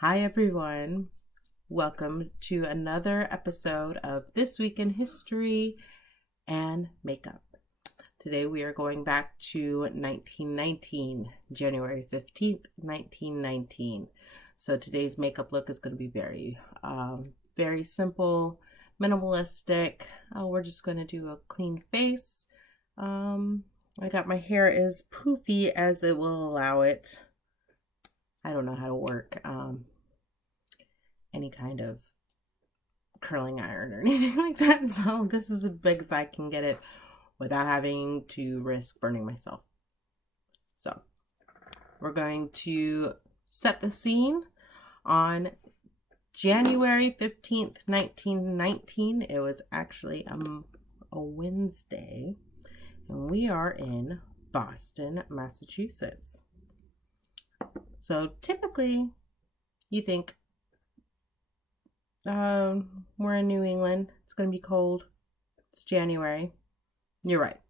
Hi, everyone. Welcome to another episode of This Week in History and Makeup. Today we are going back to 1919, January 15th, 1919. So today's makeup look is going to be very simple, minimalistic. We're just going to do a clean face. I got my hair as poofy as it will allow it. I don't know how to work any kind of curling iron or anything like that. So this is as big as I can get it without having to risk burning myself. So we're going to set the scene on January 15th, 1919. It was actually a Wednesday, and we are in Boston, Massachusetts. So typically you think, we're in New England, it's going to be cold, it's January. You're right.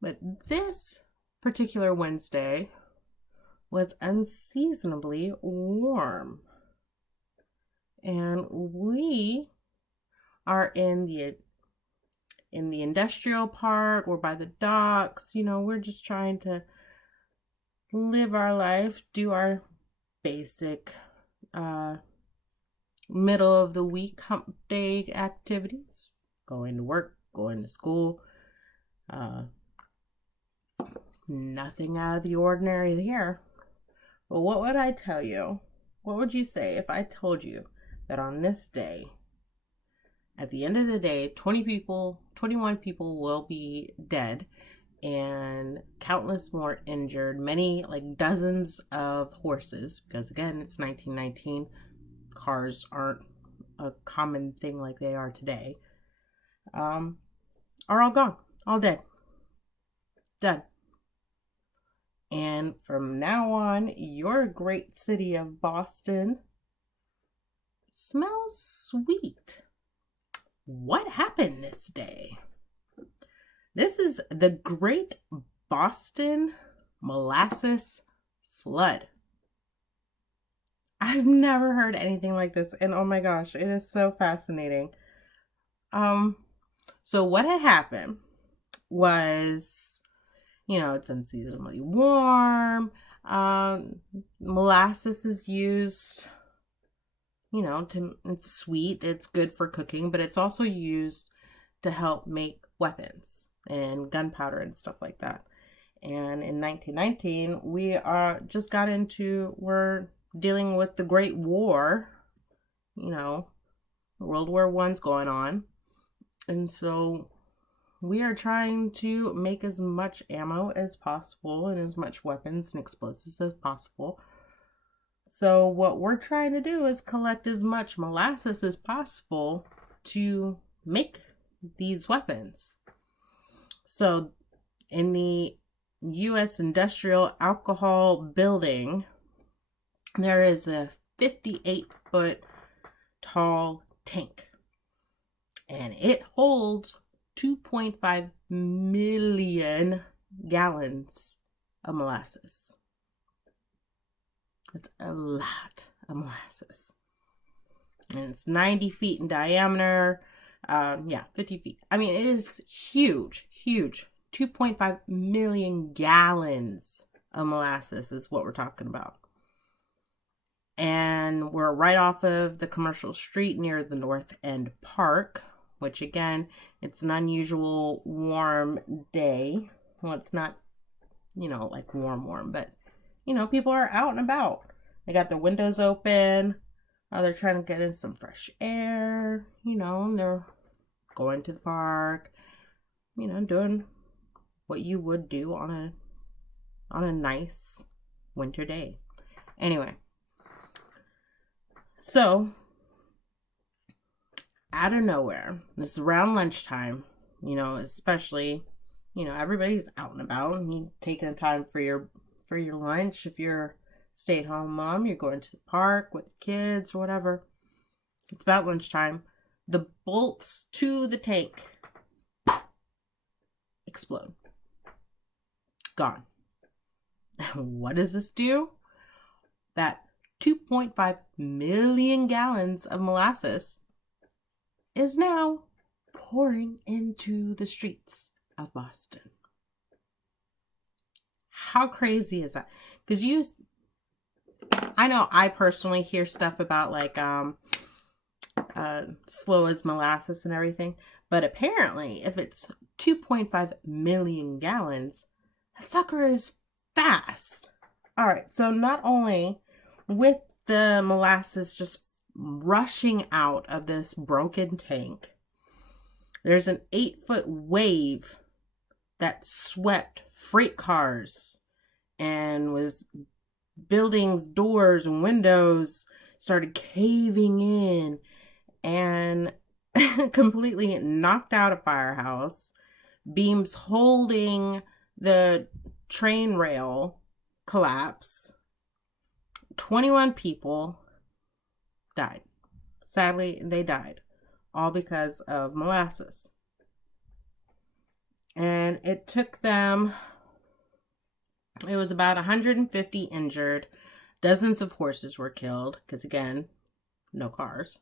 But this particular Wednesday was unseasonably warm. And we are in the industrial park, we're by the docks, we're just trying to live our life, do our basic middle of the week hump day activities, going to work, going to school. Nothing out of the ordinary there. But what would I tell you? What would you say if I told you that on this day, at the end of the day, 21 people will be dead and countless more injured, many, like dozens of horses, because again, it's 1919. Cars aren't a common thing like they are today, are all gone, all dead, done. And from now on, your great city of Boston smells sweet. What happened this day? This is the Great Boston Molasses Flood. I've never heard anything like this, and oh my gosh, it is so fascinating. So what had happened was, it's unseasonably warm. Molasses is used, it's sweet, it's good for cooking, but it's also used to help make weapons and gunpowder and stuff like that. And in 1919, we're dealing with the Great War, World War I's going on. And so we are trying to make as much ammo as possible and as much weapons and explosives as possible. So what we're trying to do is collect as much molasses as possible to make these weapons. So in the U.S. Industrial Alcohol Building, there is a 58-foot tall tank, and it holds 2.5 million gallons of molasses. That's a lot of molasses. And it's 90 feet in diameter. 50 feet. I mean, it is huge. 2.5 million gallons of molasses is what we're talking about. And we're right off of the commercial street near the North End Park, which again, it's an unusual warm day. Well, it's not, like warm, but, people are out and about. They got their windows open. They're trying to get in some fresh air, and they're going to the park, doing what you would do on a nice winter day. Anyway. So, out of nowhere, this is around lunchtime, especially, everybody's out and about, and you taking time for your lunch. If you're a stay-at-home mom, you're going to the park with the kids or whatever. It's about lunchtime. The bolts to the tank explode. Gone. What does this do? That 2.5 million gallons of molasses is now pouring into the streets of Boston. How crazy is that? Because I know I personally hear stuff about like slow as molasses and everything, but apparently if it's 2.5 million gallons, that sucker is fast. All right, so not only with the molasses just rushing out of this broken tank, there's an 8-foot wave that swept freight cars and was buildings, doors, and windows started caving in and completely knocked out a firehouse. Beams holding the train rail collapse. 21 people died. Sadly, they died. All because of molasses. And it took them, it was about 150 injured. Dozens of horses were killed because, again, no cars.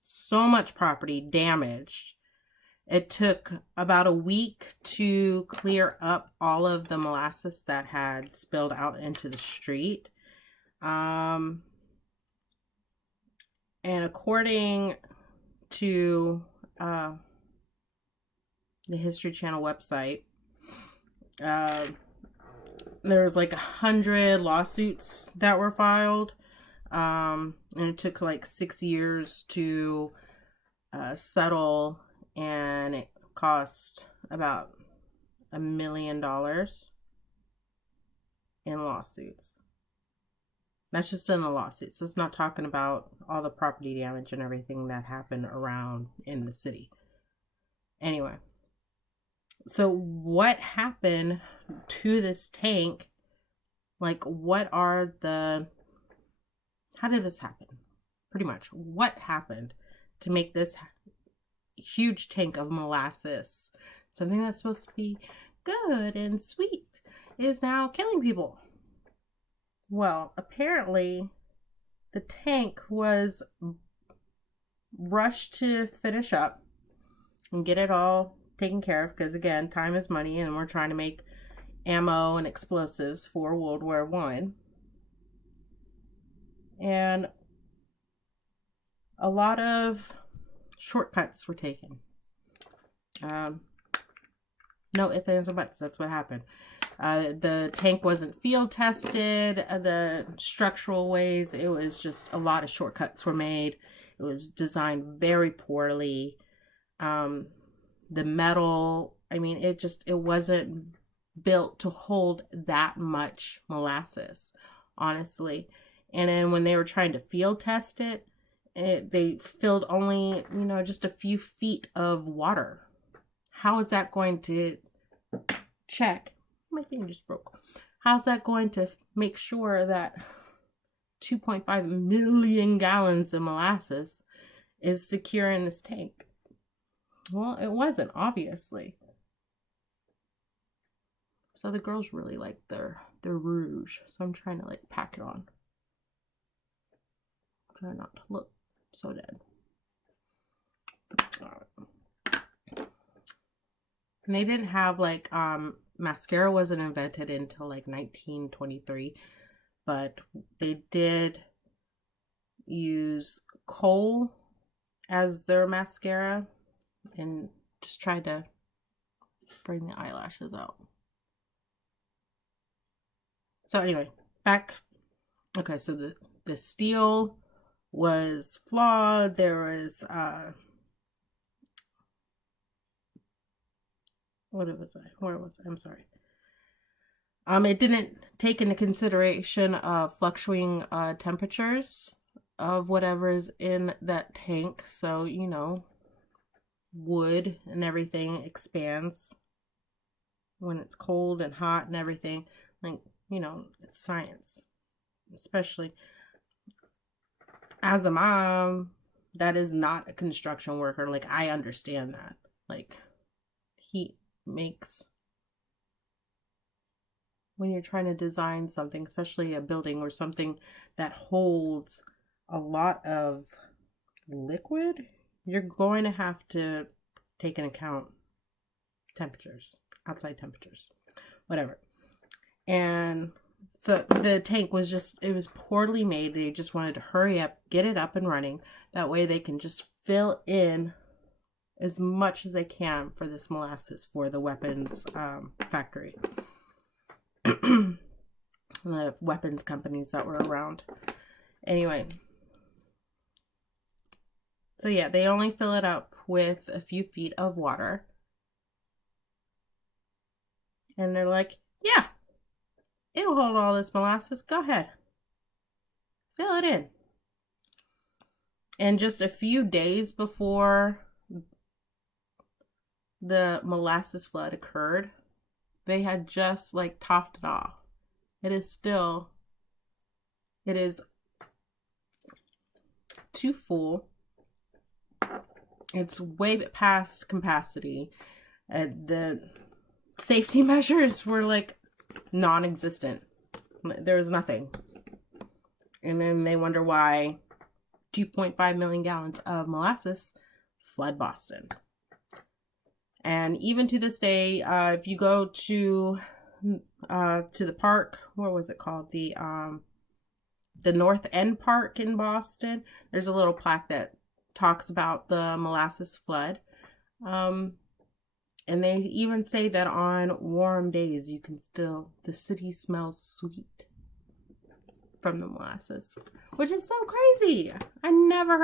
So much property damaged. It took about a week to clear up all of the molasses that had spilled out into the street. And according to the History Channel website, there was like 100 lawsuits that were filed. And it took like 6 years to settle, and it cost about $1 million in lawsuits. That's just in the lawsuits. It's not talking about all the property damage and everything that happened around in the city. Anyway, so what happened to this tank? Like, how did this happen? Pretty much, what happened to make this huge tank of molasses, something that's supposed to be good and sweet, is now killing people? Well, apparently the tank was rushed to finish up and get it all taken care of, because again, time is money and we're trying to make ammo and explosives for World War I. And a lot of shortcuts were taken. No ifs, ands, or buts. That's what happened. The tank wasn't field tested, the structural ways. It was just a lot of shortcuts were made. It was designed very poorly. The metal, I mean, it wasn't built to hold that much molasses, honestly. And then when they were trying to field test it, they filled only, just a few feet of water. How is that going to check? My thing just broke. How's that going to make sure that 2.5 million gallons of molasses is secure in this tank? Well, it wasn't, obviously. So the girls really like their rouge. So I'm trying to like pack it on. Try not to look so dead. All right. And they didn't have like mascara wasn't invented until like 1923, but they did use coal as their mascara and just tried to bring the eyelashes out. So anyway, back. Okay, so the steel was flawed. There was where was I? I'm sorry. It didn't take into consideration fluctuating temperatures of whatever is in that tank. So, wood and everything expands when it's cold and hot and everything. Like, it's science. Especially as a mom, that is not a construction worker. Like, I understand that. Like, heat makes when you're trying to design something, especially a building or something that holds a lot of liquid, you're going to have to take into account temperatures, outside temperatures, whatever. And so the tank was just, it was poorly made. They just wanted to hurry up, get it up and running. That way they can just fill in as much as they can for this molasses for the weapons factory. The weapons companies that were around. Anyway. So yeah, they only fill it up with a few feet of water. And they're like, yeah, it'll hold all this molasses. Go ahead. Fill it in. And just a few days before the molasses flood occurred, they had just like topped it off. It is too full. It's way past capacity. The safety measures were like non-existent. There was nothing. And then they wonder why 2.5 million gallons of molasses flood Boston. And even to this day, if you go to the park, what was it called? The North End Park in Boston, there's a little plaque that talks about the molasses flood. And they even say that on warm days, you can still, the city smells sweet from the molasses, which is so crazy. I'd never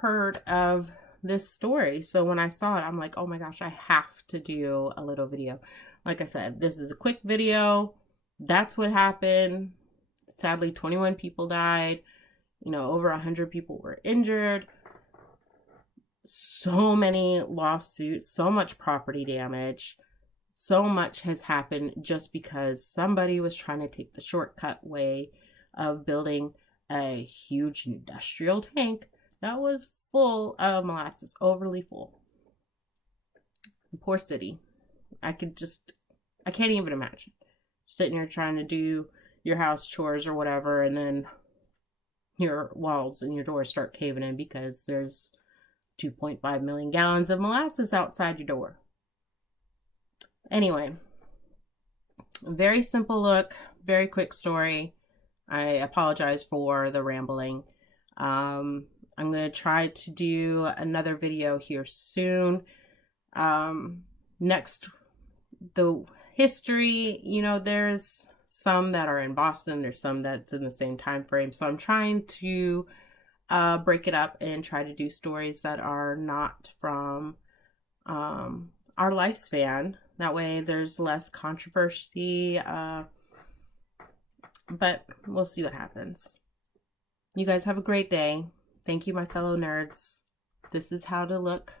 heard of this story. So when I saw it, I'm like, oh my gosh, I have to do a little video. Like I said, this is a quick video. That's what happened. Sadly, 21 people died. You know, over 100 people were injured. So many lawsuits, so much property damage, so much has happened just because somebody was trying to take the shortcut way of building a huge industrial tank that was full of molasses, overly full. Poor city. I can't even imagine sitting here trying to do your house chores or whatever, and then your walls and your doors start caving in because there's 2.5 million gallons of molasses outside your door. Anyway, very simple look, very quick story. I apologize for the rambling. I'm going to try to do another video here soon. Next, the history, you know, there's some that are in Boston, there's some that's in the same time frame. So I'm trying to break it up and try to do stories that are not from our lifespan. That way there's less controversy, but we'll see what happens. You guys have a great day. Thank you, my fellow nerds. This is how to look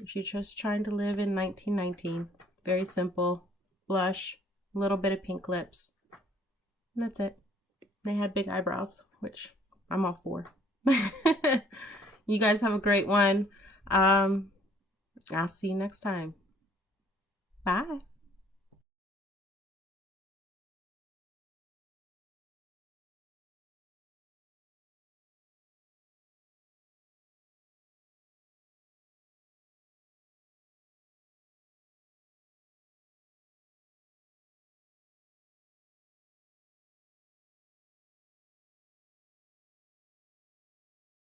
if you're just trying to live in 1919. Very simple. Blush, a little bit of pink lips. And that's it. They had big eyebrows, which I'm all for. You guys have a great one. I'll see you next time. Bye.